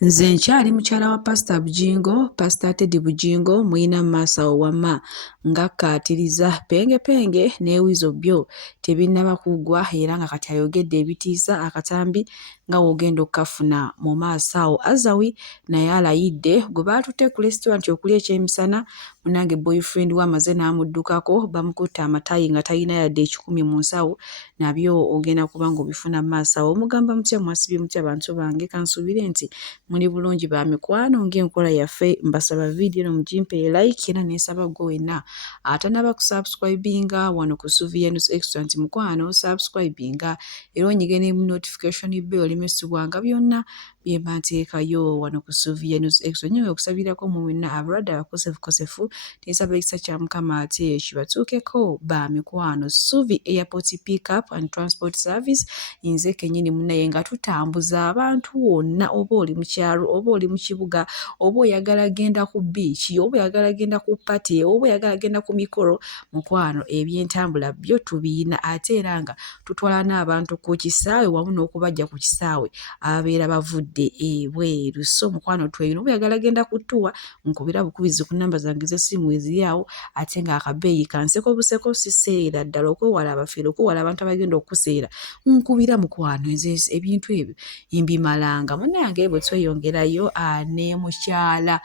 Nze nkyali mukyala wa Pastor Bujingo, Pastor Teddy Bujingo, muyina Maasawo wamma ng'akkaatiriza pengepenge n'ewizo byo tebinnaba kuggwa era nga kati ayogedde ebitiisa akatambi nga w'ogenda okkafuna mu maaso awo. Azawi naye alayidde gwe baatutte ku restaurant okulya ekyemisana munnange boyfriend we amaze n'amuddukako bamukutte amataayi nga talina yadde 10 mu nsawo, nabyo ogenda kuba ng'obifuna mu maaso awo. Omugamba mutya, mwasibye mutya bantu bange? Kansuubire nti muli bulungi ba mikwano ng'enkola yaffe. Mbasaba vidiyo eno mugimpe like era neesaba gwe wenna atanaba kusubscribinga wano ku Sylvia News Extra nti mukwano subscribinga era onyige ne notification bell olimesibwanga byonna bye mba nteekayo wano ku Sylvia News Extra. Nnyo okusabirako mu mwenna abalwadde abakosefukosefu, teesaba ekisa kya Mukama ate kibatuukeko ba mikwano. Suvi Airport Pickup and Transport Service, nze kennyini munnaye nga tutambuza abantu wonna, oba oli mu kyalo, oba oli mu kibuga, oba oyagala genda ku biiki, oba oyagala genda ku pati, oba oyagala genda ku mikolo, mukwano ebyentambula byo tubiina ate era nga tutwala n'abantu ku kisaawe wamu n'okubajja ku kisaawe ababeera bavudde ebweru. So mukwano tweyuna, oba oyagala genda ku ttuwa, nkubira bukubizi ku nnamba zange z'essimu eziri awo ate nga akabeeyi kanseko buseko siseera ddala okwewala abafeero, okwewala abantu abagenda okuseera. Nkubira mukwano nze ebintu ebyo mbimalanga. Munnange bwe tweyongerayo ne mukyala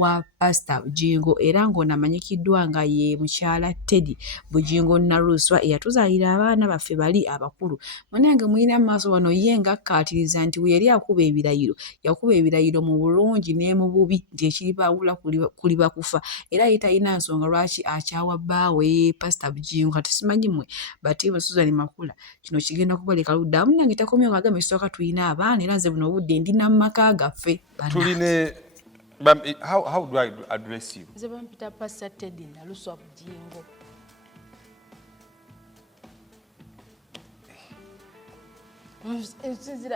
wa Pastor Bujingo era ng'onamanyikiddwa nga ye mukyala Teddy Bujingo Naluswa eyatuzaalira abaana baffe bali abakulu. Munnange muyina maaso wano ye ng'akkaatiriza nti we yali akuba ebirayiro, yakuba ebirayiro mu bulungi ne mu bubi nti ekiribaawula kuliba kufa, era ye talina nsonga lwaki akyawa bbaawe Pastor Bujingo. Kati simanyi mmwe batiibwa Susan Makula kino kigenda kubaleka ludda. Munnange takomyewo ng'agamba ekisooka tulina abaana era nze buno obudde ndina mu maka gaffe. How do I address you? Nze bampita Pastor Teddy Naluswa Bujingo.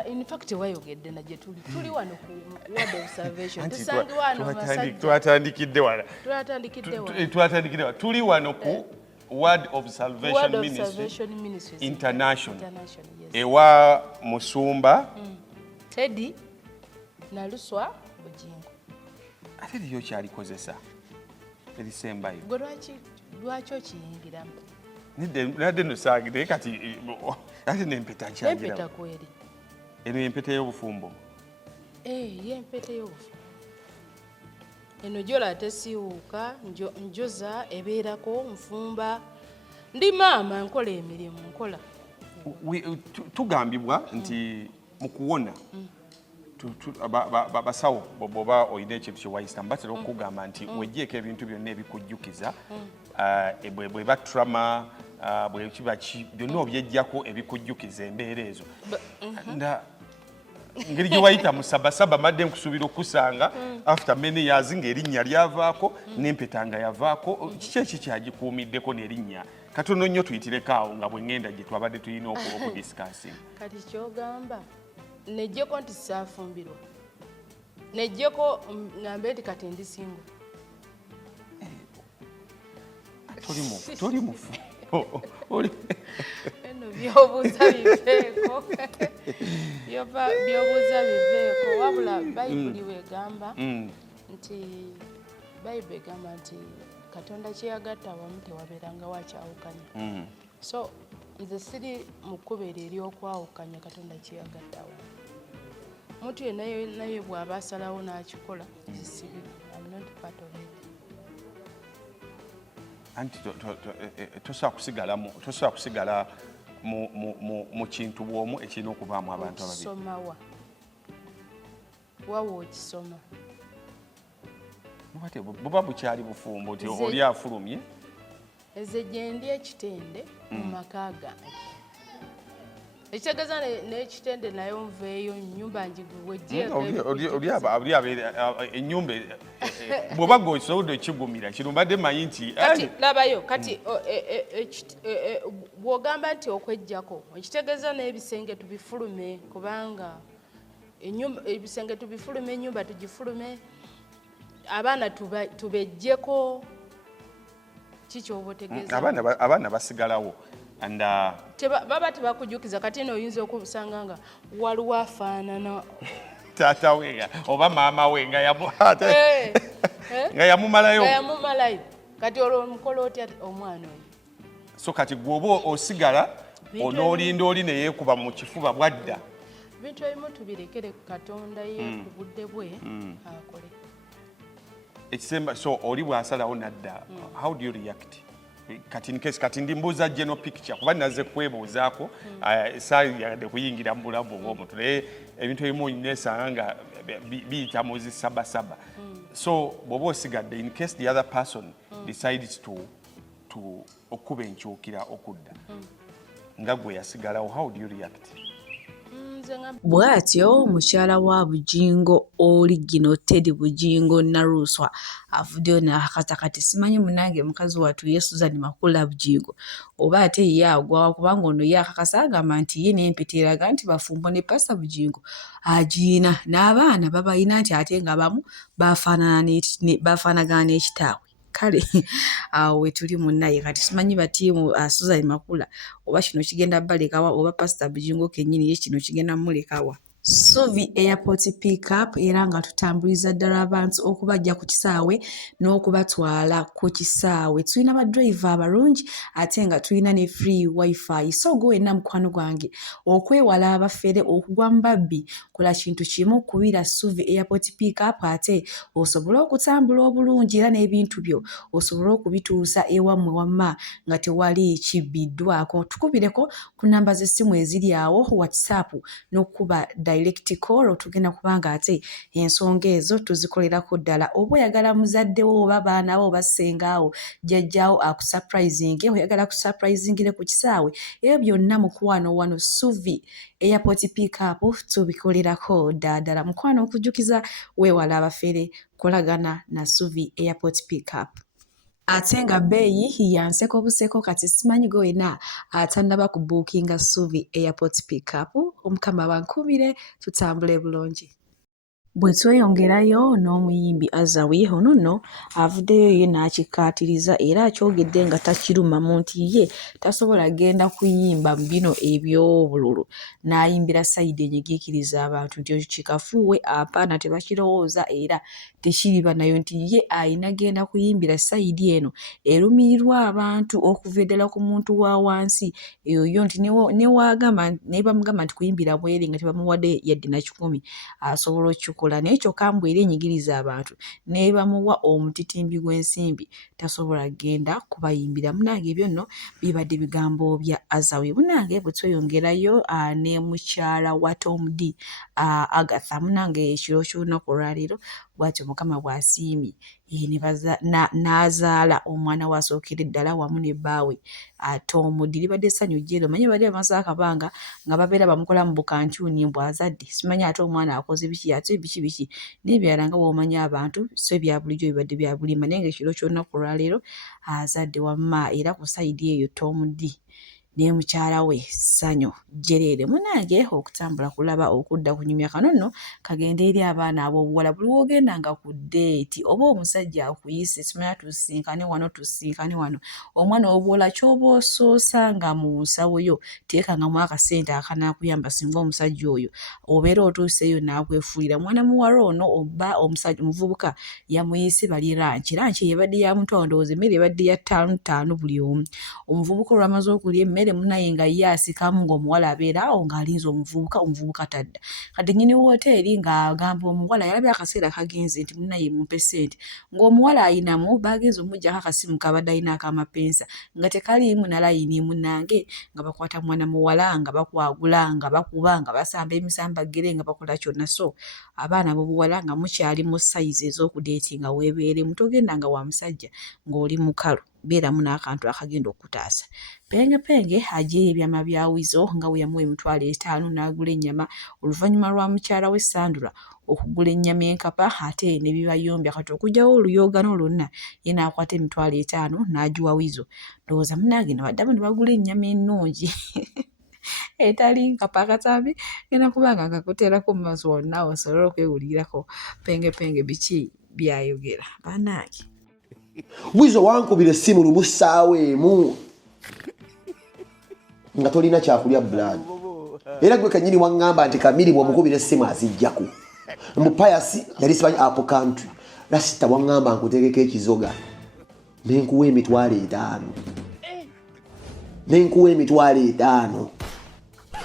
In fact, wayogedde na gye tuli wano ku ward observation. Twatandikidde wano. Tuli wano ku Word of Salvation Ministry International. Ewa Musumba Teddy Naluswa Bujingo. Ate lyo kyalikozesa erisembayo. Gwe lwaki okiyingiramu? Nadde nosangire kati ate n'empeta nkyagirawo. Empeta kweri. Eno empeta y'obufumbo. Y'empeta y'obufumbo. Eno gyola tesiiwuuka, njoza ebeerako, nfumba. Ndi maama nkola emirimu, nkola. Tugambibwa nti mu kuwona basawo bw'oba olina ekintu kye wayisitamu batera okugamba nti weggyeko ebintu byonna ebikujjukiza bwe batrama bwe kiba byonna obyeggyako ebikujjukiza embeera ezo. Ngeri gye wayita mu sabasaba madde nkusuubira okusanga after many years ng'erinnya lyavaako n'empeta nga yavaako. Kiki ekikyagikuumiddeko n'erinnya katono nnyo tuyitireko awo nga bwe ŋŋenda gye twabadde tulina okudisikasinga. Kati kyogamba nejjeko nti saafumbirwa, nejjeko ngambe nti kati ndi singo. Toli mufu. Eno by'obuuza biveeko. By'obuuza biveeko. Wabula Bayibuli wegamba nti Bayibuli egamba nti Katonda kye yagatta awamu tewabeeranga wakyawukanya. So nze siri mu kkubo eryo ery'okwawukanya Katonda kye yagatta awamu. Omuntu yenna naye bw'aba asalawo n'akikola zisibire. I'm not part of it. Anti tosobola kusigala mu kintu bw'omu ekirina okubaamu abantu ababiri. Okisomawa wawa okisoma buba bukyali bufumbo nti oli afulumye. Nze gye ndi ekitende mu maka gange. Ekitegeeza n'ekitende nayo nveeyo nnyumba njigwejjeeko. Ennyumba bw'oba ng'osobodde okigumira kino mbadde manyi nti kati labayo kati bw'ogamba nti okwejjako ekitegeeza n'ebisenge tubifulume kubanga ebisenge tubifulume, ennyumba tugifulume, abaana tubejjeko. Kikyoba otegeeza abaana basigalawo baba tebakujjukiza kati eno oyinza okusanga nga waliwo afaanana taata we oba maama we nga yamumalayo kati olwo omukola otya omwana oyo so kati gwoba osigala onoolinda oli ne yeekuba mu kifuba bwadda bintu ebimu tubirekere Katonda ye ku budde bwe akole ekisemba so oli bw'asalawo nadda how do you react kati in case kati ndimbuuza general picture kuba naze kwebuuzaako saayagade kuyingira mu bulamu bw'omuntu naye ebintu ebimu nesanga nga biyita muzi sabasaba so bw'oba osigadde in case the other person decides to okuba enkyukira okudda nga gwe yasigalawo how do you react bw'atyo mukyala wa Bujingo Oligino Teddy Bujingo Naruswa avuddeyo n'akata kati simanyi munange mukazi wattu ye Susan Makula Bujingo oba ate ye agwawa kubanga ono ye akakasa agamba nti ye n'empeta eraga nti bafumbo ne Pastor Bujingo agiina n'abaana babayina nti ate nga bamu bafaanagana n'ekitaawe kale awo wetuli munnaye kati simanyi batiimu Susan Makula oba kino kigenda balekawa oba Pastor Bujingo kennyini ye kino kigenda mulekawa Suvi Airport Pickup era nga tutambuliza ddala abantu okubajja ku kisaawe n'okubatwala ku kisaawe tulina badriver abalungi ate nga tulina ne free wifi so gwe wenna mukwano gwange okwewala abafere okugwa mu babbi kola kintu kimu kubira Suvi Airport Pickup ate osobola okutambula obulungi era n'ebintu byo osobola okubituusa ewammwe wamma nga tewali kibbiddwako tukubireko ku namba z'essimu eziri awo WhatsApp n'okuba direct call tugenda kubanga ate ensonga ezo tuzikolerako ddala oba oyagala muzaddewo oba baana bo oba ssengaawo jjajjaawo akusurprising oyagala kusurprisingire ku kisaawe ebyo byonna mukwano wano Suvi Airport Pickup tubikolerako ddala mukwano okujjukiza weewala abafere kolagana na Suvi Airport Pickup ate nga bbeeyi yanseko buseko kati simanyi gwe wena atannaba kubuukinga Suvi Airport Pickup omukama bankubire tutambule bulungi bwe tweyongerayo n'omuyimbi Azawi ono nno avuddeyo ye n'akikaatiriza era akyogedde nga takirumamu nti ye tasobola genda kuyimba mu bino eby'obululu n'ayimbira sayidi enyigiikiriza abantu nti kikafuuwe apaana tebakirowooza era tekiriba nayo nti ye ayina genda kuyimbira sayidi eno erumirirwa abantu okuva ddala ku muntu wa wansi eyo nti ne bamugamba nti kuyimbira bwere nga tebamuwadde yadde na 10 asobola okukikola naye kyokka mbwera enyigiriza abantu ne bamuwa omutitimbi gw'ensimbi tasobola genda kubayimbira munange ebyo nno bibadde bigambo bya Azawi munange bwe tweyongerayo ne mukyala wa Tom D Agatha munange ekiro ky'olunaku olwaleero bw'atyo mukama bw'asiimye n'azaala omwana waasookera eddala wamu ne bbaawe Tom D libadde essanyu jjeero manyi badde bamaze akabanga nga babeera bamukola mu bukantyuni mbwazadde simanyi ate omwana akoze biki ate biki n'ebyala nga bw'omanya abantu so ebya bulijjo bibadde bya bulimba naye ng'ekiro ky'olunaku olwaleero azadde wamma era ku sayidi eyo Tom D ne mukyala we Ssanyu Jereere munange okutambula kulaba okudda kunyumya kano nno kagenda eri abaana ab'obuwala buli wogenda nga ku ddeeti oba omusajja akuyise simanya tusinkane wano omwana w'obuwala ky'oba osoosa nga mu nsawo yo teekangamu akasente akanaakuyamba singa omusajja oyo obeera otuuseeyo n'akwefuulira mwana muwala ono oba omusajja omuvubuka yamuyise bali lanchi yebadde ya mutwalo ndowooza emmere ebadde ya 5 buli omu omuvubuka olwamaze okulya emmere munaye nga ye asikamu ng'omuwala abeera awo ng'alinze omuvubuka tadda kati nnyini wooteeri ng'agamba omuwala yalabye akaseera kagenze nti munaye mumpe ssente ng'omuwala ayinamu bagenze omuggyako akasimu kabadde ayina akamapensa nga tekaliimu na layini munange nga bakwata mwana muwala nga bakwagula nga bakuba nga basamba emisambagere nga bakola kyonna so abaana b'obuwala nga mukyali mu sayizi ez'okudeeti nga weebeere mutogenda nga wa musajja ng'oli mukalu beeramu n'akantu akagenda okutaasa penge ajeeyo ebyama bya Wizo nga we yamuwa $5 n'agula ennyama oluvannyuma lwa mukyala we Sandra okugula ennyama enkapa ate ne bibayombya kati okugyawo oluyoogano lwonna ye n'akwata $5 n'agiwa Wizo ndowooza munange ne baddamu ne bagula ennyama ennungi etali nkapa akatambi genda kubanga akakuteerako mu maaso wonna osobole okwewulirako penge biki byayogera bannange Wizo wankubira essimu lumu ssaawa emu nga tolina kyakulya bulani era gwe kanyini waŋŋamba nti Kamiri bw'omukubira essimu azijjaku Mupayasi yali simanyi Apple Country. Rasita wangamba nkutegeka ekizoga. Nenkuwa emitwalo 5. Nenkuwa emitwalo 5.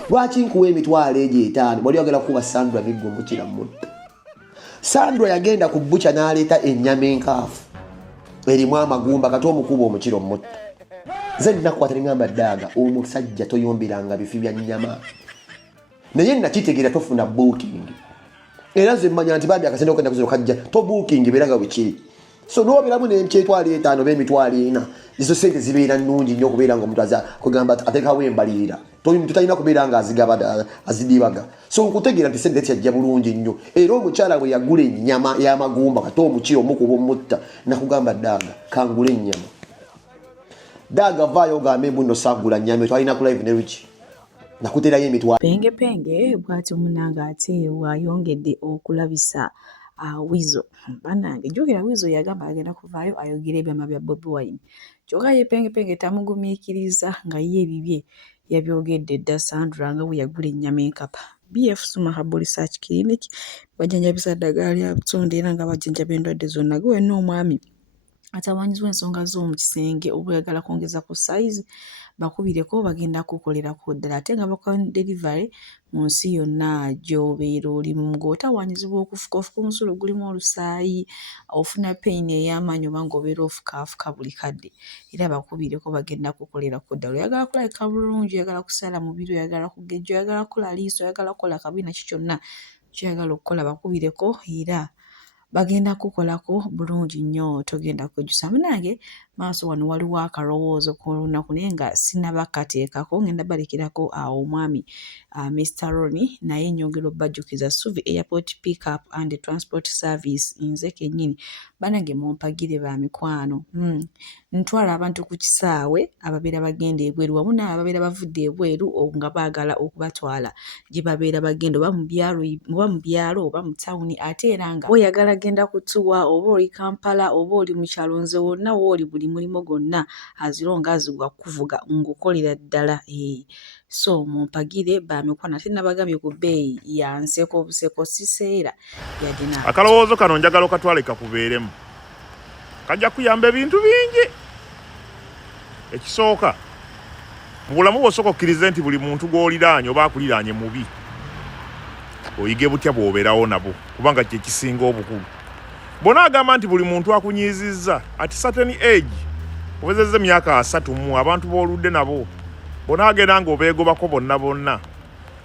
Lwaki nkuwa emitwalo egyo 5? Bwali yagala kuba Sandra Miggo mukira mutta. Sandra yagenda ku bbucha n'aleeta ennyama enkaafu. Erimu amagumba kati omukuba omukiro mutta. Nze nnakwata ngamba Daaga omusajja toyombiranga bifi bya nnyama. Naye nakitegeera tofuna booking. Era nze mmanya nti baabi akasente okenda kuzira kajja to booking beraga bukiri. So n'obeeramu n'emitwalo 5 b'emitwalo 4. Izo sente zibeera nnungi nnyo okubeera nga omuntu kugamba ateekawo embalirira. Tutalina kubeera nga azidibaga. So nkutegeera nti sente kyajja bulungi nnyo. Era omukyala bwe yagula ennyama y'amagumba kati omukiro omukuba omutta nakugamba Daaga kangula ennyama. Daaga vaayo ogambe mbuno saagula nnyama twalina ku live ne Ruki. Nakuterayo emitwalo. Penge bw'ati omunanga ate wayongedde okulabisa Weasel. Bannange jjukira Weasel yagamba agenda kuvaayo ayogera ebyama bya Bobi Wine. Kyokka ye Penge tamugumiikiriza nga ye ebibye yabyogedde dda Sandra nga bwe yagula ennyama enkapa. BF Suma Herbal Research Clinic bajjanjabisa ddagala lya butonde era nga bajjanjaba endwadde zonna. Gwe wenna omwami atawaanyizibwa ensonga z'omu kisenge oba oyagala kwongeza ku size bakubireko bagenda kukolerako ddala ate nga bakola delivery mu nsi yonna gy'obeera olimu ng'otawaanyizibwa okufuka omusulo gulimu olusaayi ofuna pain ey'amaanyi oba ng'obeera ofukaafuka buli kadde era bakubireko bagenda kukolerako ddala. Oyagala kulabika bulungi, oyagala kusala mubiri, oyagala kugejja, oyagala kukola liiso, oyagala kukola kabina kyonna ky'oyagala okukola bakubireko era bagenda kukolako bulungi nnyo togenda kwejjusa. Munange maaso wano waliwo akalowoozo ku lunaku naye nga sinnabakateekako ngenda balekirako awo omwami Mr. Ronnie naye nyongera obbajjukiza Suvi Airport Pickup and Transport Service nze kennyini banange mumpagire ba mikwano. Ntwala abantu ku kisaawe ababeera bagenda ebweru wamu n'abo ababeera bavudde ebweru nga baagala okubatwala gye babeera bagenda oba mu byalo oba mu tawuni ate era nga oyagala genda kutuwa oba oli Kampala oba oli mu kyalo nze wonna wooli buli mulimo gonna azironga azigwa kuvuga ngukolera ddala. So mumpagire bamikwano ate nabagambye ku bbeeyi ya nseko obuseko siseera yagena. Akalowoozo kano njagala okatwale kakubeeremu kajja kuyamba ebintu bingi. Ekisooka mu bulamu bw'osooka okkirize nti buli muntu gw'oliraanye oba akuliraanye mubi oyige butya bw'obeerawo nabo kubanga kye kisinga obukulu. Bona agamba nti buli muntu akunyizizza ati certain age obezezza emyaka 3 abantu b'oludde nabo bona agenda ng'obeegobako bonna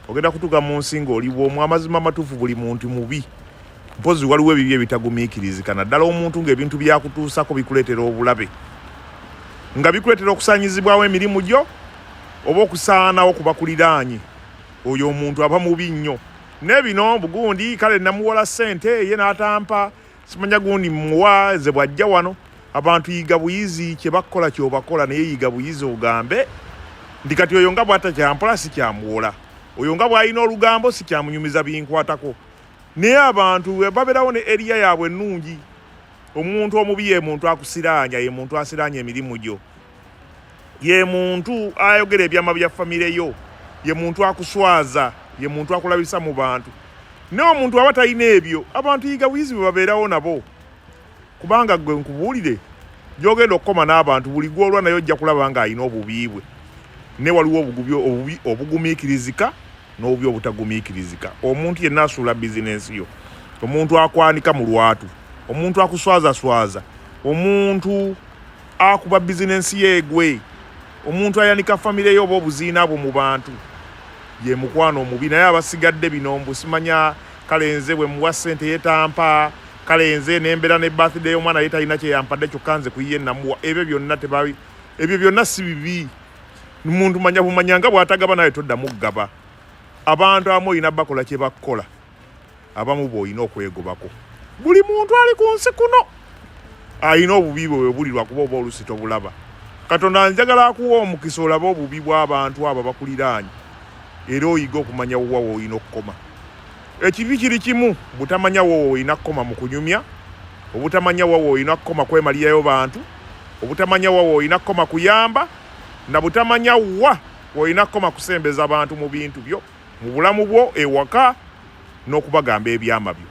ogenda kutuuka mu nsi ng'oli bw'omu. Amazima amatuufu buli muntu mubi mpozi waliwo ebibyo ebitagumiikirizika naddala omuntu ng'ebintu byakutuusako bikuleetera obulabe nga bikuleetera okusaanyizibwawo emirimu gyo oba okusaanawo ku bakuliraanye oyo omuntu aba mubi nnyo. N'ebino bugundi kale namuwola ssente ye n'atampa simanya gundi muwa ze bwajja wano abantu yiga buyizi kye bakola ky'obakola naye yiga buyizi ogambe ndi kati oyo nga bw'atakyampola si kyamuwola oyo nga bw'alina olugambo si kyamunyumiza binkwatako. Naye abantu babeerawo ne eriya yaabwe ennungi. Omuntu omubi ye muntu akusiraanya, ye muntu asiraanya emirimu gyo, ye muntu ayogera ebyama bya famire yo, ye muntu akuswaza, ye muntu akulabisa mu bantu. Naye omuntu aba talina ebyo abantu yiga buyizi bwe babeerawo nabo kubanga gwe nkubuulire gy'ogenda okukoma n'abantu buli gw'olwa naye ojja kulaba nga alina obubi bwe. Ne waliwo obugumiikirizika n'obubi obutagumiikirizika. Omuntu yenna asuula bizinensi yo, omuntu akwanika mu lwatu, omuntu akuswaza, omuntu akuba bizinensi yeegwe, omuntu ayanika famire yo oba obuziina bwo mu bantu ye mukwano omubi. Naye abasigadde bino mbusimanya kale nze bwe muwa ssente yetampa kale nze nembeera ne birthday y'omwana ye talina kye yampadde kyokka nze kuyiye namuwa. Ebyo byonna si bibi. Muntu manya bumanyanga bw'atagaba naye toddamu kugaba. Abantu abamu olina bakola kye bakola, abamu bw'olina okwegobako. Buli muntu ali ku nsi kuno alina obubi bwe bulirwa kuba oba olusi tobulaba. Katonda njagala akuwa omukisa olabe obubi bw'abantu abo bakuliraanye era oyiga okumanya wa woolina okukoma. Ekibi kiri kimu, butamanya wa woolina kukoma mu kunyumya, obutamanya wa woolina kukoma kwemalirayo bantu, obutamanya wa woolina kukoma kuyamba, na butamanya wa woolina kukoma kusembeza abantu mu bintu byo mu bulamu bwo ewaka n'okubagamba ebyama byo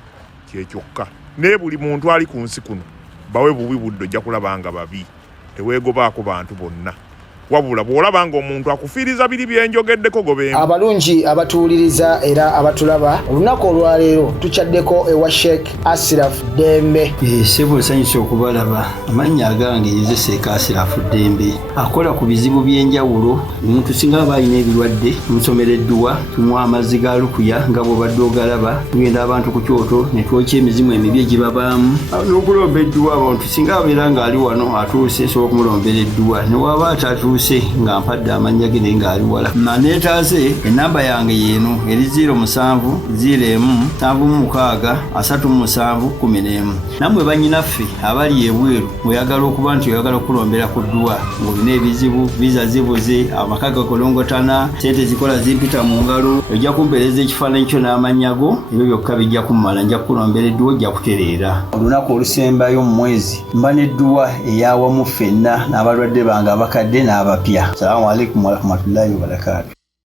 kyekyokka. Naye buli muntu ali ku nsi kuno bawe bubi budde ojja kulaba nga babi, teweegobaako bantu bonna. Wabula bw'olaba ng'omuntu akufiiriza biri byenjogeddeko gobeemu. Abalungi abatuwuliriza era abatulaba, olunaku olwaleero tukyaddeko ewa Sheikh Ashraf Dembe. Ssebo nsanyusa okubalaba. Amannya agange ye Sheikh Ashraf Dembe. Akola ku bizibu by'enjawulo. Omuntu singa aba alina ebirwadde tumusomereddwa, tumuwa amazzi ga lukuya nga bw'obadde ogalaba, tugenda abantu ku kyoto ne twokya emizimu emibi egibabaamu n'okulomba edduwa. Abantu singa abeera ng'ali wano atuuse nsobola okumulombera edduwa, ne waba atatuuse nga mpadde amannya ge naye ng'ali wala. Neetaase ennamba yange yeeno eri 0701763711. Nammwe bannyinaffe abali ebweru oyagala okuba nti oyagala okulombera ku dduwa ng'olina ebizibu, viza zibuze, amaka gakolongotana, sente zikola zimpita mu ngalo, ojja kumpeereza ekifaananyi kyo n'amannya go, ebyo byokka bijja kummala, nja kukulombera edduwa, ojja kutereera. Olunaku olusembayo mu mwezi mba n'edduwa eyawamu ffenna n'abalwadde bange abakadde n'abapya. Assalamu alaikum warahmatullahi wabarakatuh.